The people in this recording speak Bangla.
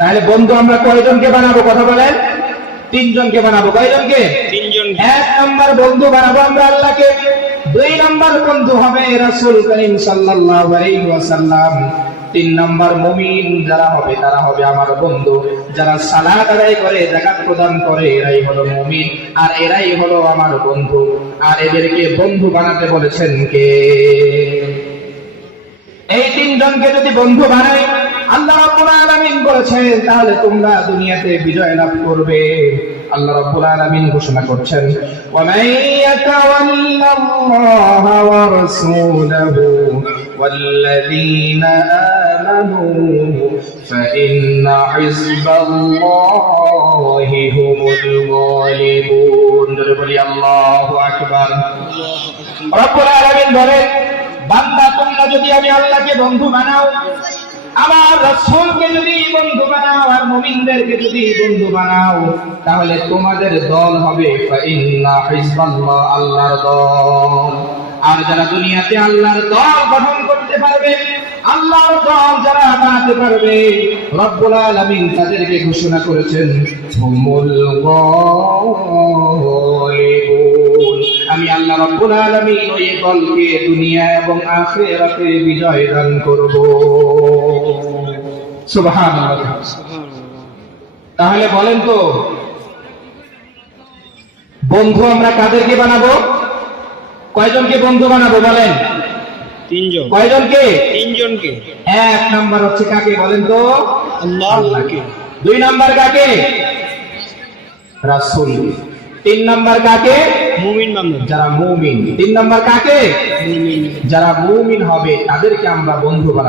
তাহলে বন্ধু আমরা কয়জনকে বানাবো কথা বলেন? তিনজনকে বানাবো। কয়জনকে? তিনজন। এক নাম্বার বন্ধু বানাবো আমরা আল্লাহকে। দুই নাম্বার বন্ধু হবে রাসূল করিম সাল্লাল্লাহু আলাইহি ওয়াসাল্লাম। তিন নাম্বার মুমিন যারা হবে তারা হবে আমার বন্ধু। যারা সালাত আদায় করে, যাকাত প্রদান করে, এরাই হলো মুমিন আর এরাই হলো আমার বন্ধু। আর এদেরকে বন্ধু বানাতে বলেছেন কে? এই তিনজনকে যদি বন্ধু বানাই, আল্লাহ রাব্বুল আলামিন বলেছেন, তাহলে তোমরা দুনিয়াতে বিজয় লাভ করবে। আল্লাহ রাব্বুল আলামিন ঘোষণা করছেন, ওয়া মান ইয়াতাওয়াল্লাল্লাহা ওয়া রাসূলাহু ওয়াল্লাযীনা আমানু ফাইন্না হিজবাল্লাহি হুমুল গালিবুন। জোরে বলি আল্লাহু আকবার। রাব্বুল আলামিন বলেন, বান্দা তোমরা যদি আমি আল্লাহকে বন্ধু বানাও, আমার রাসূলকে যদি বন্ধু বানাও, আর মুমিনদেরকে যদি বন্ধু বানাও, তাহলে তোমাদের দল হবে ফাইন্না হিজবাল্লাহ, আল্লাহর দল। আর যারা দুনিয়াতে আল্লাহর দল গঠন করতে পারবে, আল্লাহর দল যারা বানাতে পারবে, রব্বুল আলামিন তাদেরকে ঘোষণা করেছেন হুমুল গালিবুন। আমি আল্লাহ রাব্বুল আলামিন ওই দলকে দুনিয়া এবং আখিরাতে বিজয় দান করব। সুবহানাল্লাহ। তাহলে বলেন তো, বন্ধু আমরা কাদেরকে বানাবো? কয়জনকে বন্ধু বানাবো বলেন? তিনজন। কয়জনকে? তিনজনকে। এক নাম্বার হচ্ছে কাকে বলেন তো? আল্লাহকে। দুই নাম্বার কাকে? রাসূল। তিন নাম্বার কাকে? মুমিন বান্দা। যারা মুমিন। তিন নাম্বার কাকে? মুমিন। যারা মুমিন হবে তাদেরকে আমরা বন্ধু বানাবো।